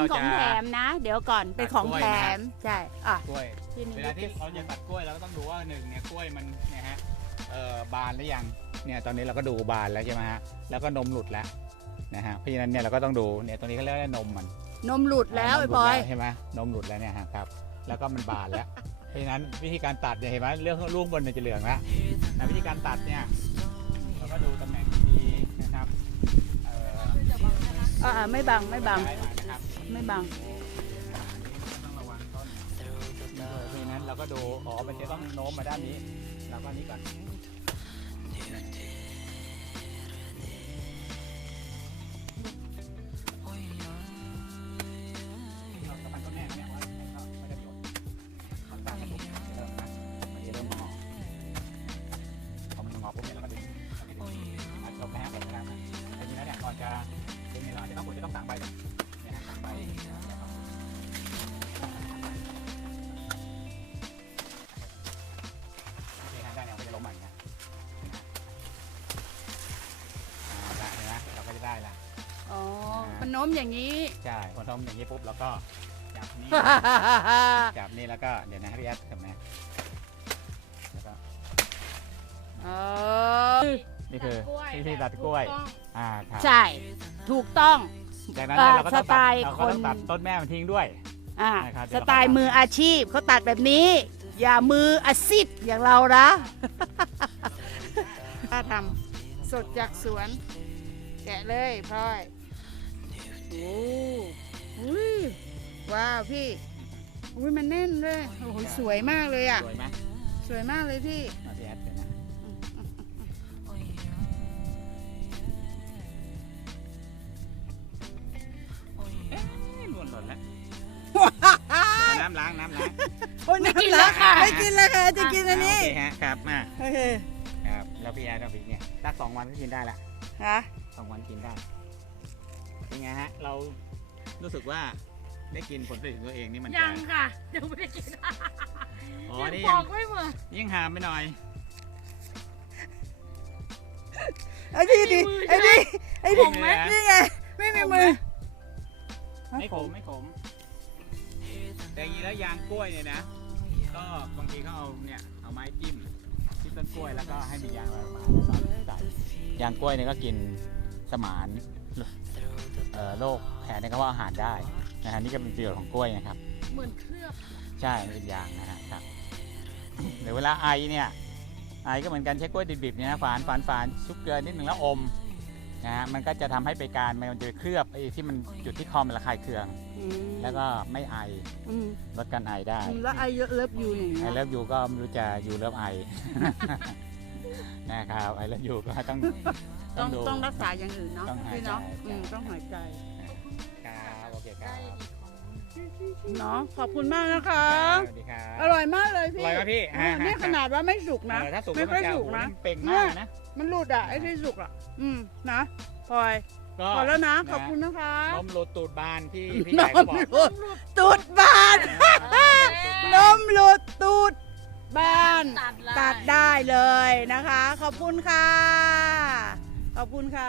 เป็นของแถมนะ เดี๋ยวก่อนเป็นของแถมใช่อะกล้วยที่นี่เวลาที่เราจะตัดกล้วยเราก็ต้องดูว่าหนึ่งเนี่ยกล้วยมันเนี่ยฮะเอ่อบานหรือยังเนี่ยตอนนี้เราก็ดูบานแล้วใช่ไหมฮะแล้วก็นมหลุดแล้วนะฮะเพราะฉะนั้นเนี่ยเราก็ต้องดูเนี่ยตรงนี้เขาเรียกว่านมมัน นมหลุดแล้วไอ้นมหบลุดอยแล้ใช่ไหมนมหลุดแล้วเนี่ยฮะครับ แล้วก็มันบานแล้วเพราะฉะนั้นวิธีการตัดเนี่ยเห็นไหมเรื่องลูกบนเนี่ยจะเหลืองแล้วแต่วิธีการตัดเนี่ยเราก็ดูตำแหน่งดีๆนะครับเอ่ อ่าไม่บังไม่บังไม่บังต้องระวังต้นด้วยเพราะฉะนั้นเราก็ดูอ๋อมันจะต้องโน้มมาด้านนี้เราก็นี้ก่อน โน้มอย่างนี้ ใช่พอทำอย่างนี้ปุ๊บเราก็จับนี่ จับนี่แล้วก็เดี๋ยวนะพี่แอดทำนะแล้วก็เออนี่คือที่ที่ตัดกล้วยอ่าครับใช่ ถูกต้อง จากนั้นเนี่ยอ่าเราก็ต้องสไตตัดล์เราก็ต้องคน ตัดต้นแม่มันทิ้งด้วย อ่านะครับ สไตล์มืออาชีพเขาตัดแบบนี้ อย่ามืออาซิดอย่างเรานะ ถ้าทำสดจากสวน แกะเลยพลอย โอ้อุ้ยว้าวพี่ อุ้ยมันแน่นเลยโอ้โหสวยมากเลยอะ สวยไหมสวยมากเลยพี่เอาพี่แอดเดี๋ยวนะเอ๊ะหล่นหล่นแล้วเดี๋ยวน้ำล้างน้ำล้างไม่กินแล้วค่ะ ไม่กินแล้วค่ะจะกินอันนี้ โอเคฮะครับมาโอเคครับแล้วพี่แอดเอาไปเนี่ยสักสองวันก็กินได้ละฮะสองวันกินได้ เป็นไงฮะ เรารู้สึกว่าได้กินผลผลิตของตัวเองนี่มันจะยังค่ะยังไม่ได้กินอ๋อยังนี่บยัองกไม่เหมือนยิ่งหามไปหน่อย ไอ้นี่ดิไอ้นี่ไอ้นี่ขมไหม นี่ไงไม่มีมือไม่ขมไม่ขมแต่อย่างนี้แล้วยางกล้วยเนี่ยนะ ก็บางทีเขาเอาเนี่ยเอาไม้จิ้มจิ้มต้นกล้วยแล้วก็ให้มียางออกมาแล้วก็ใส่ยางกล้วยเนี่ยก็กินสมานเอ่อ โรคแผลในกระเพาะอาหารได้นะฮะนี่ก็เป็นประโยชน์ของกล้วยนะครับ เหมือนเคลือบใช่มันเป็นยางนะฮะครับหรือเวลาไอเนี่ยไอก็เหมือนกันใช้กล้วยดิบๆเนี่ยนะฝานฝานฝานชุบเกลือนิดหนึ่งแล้วอมนะฮะมันก็จะทำให้ไปการมันจะไปเคลือบไอ้ที่มันจุดที่คอมันระคายเคือง แล้วก็ไม่ไออืมลดการไอได้ แล้วไอเยอะเลิฟอยู่อย่างไอเงี้ยเลิฟยูก็ไม่รู้จะยูเลิฟไอ นะครับไอเลิฟยูก็ต้องต้องดู ต้องรักษาอย่างอื่นเนาะต้องหายพี่เนาะใจ อืมต้องหายใจครับโอเคคได้รับอีกของเนาะขอบคุณมากนะคะ สวัสดีครับ อร่อยมากเลยพี่อร่อยไหมพี่เออนี่ขนาดว่าไม่สุกนะเออถ้าสุกไม่แล้วค่มัอยนจะสุกโอ้โหนะมันเป่งมากนะ มันหลุดอะไอ้ที่สุกอะ อืมนะพลอยก็พอแล้วนะขอบคุณนะคะนมหลุดตูดบานที่พี่นใหญ่มเขาบอกหลุดตูดบาน นมหลุดตูด บานตัดลายตัดได้เลยนะคะ ขอบคุณค่ะ ขอบคุณค่ะ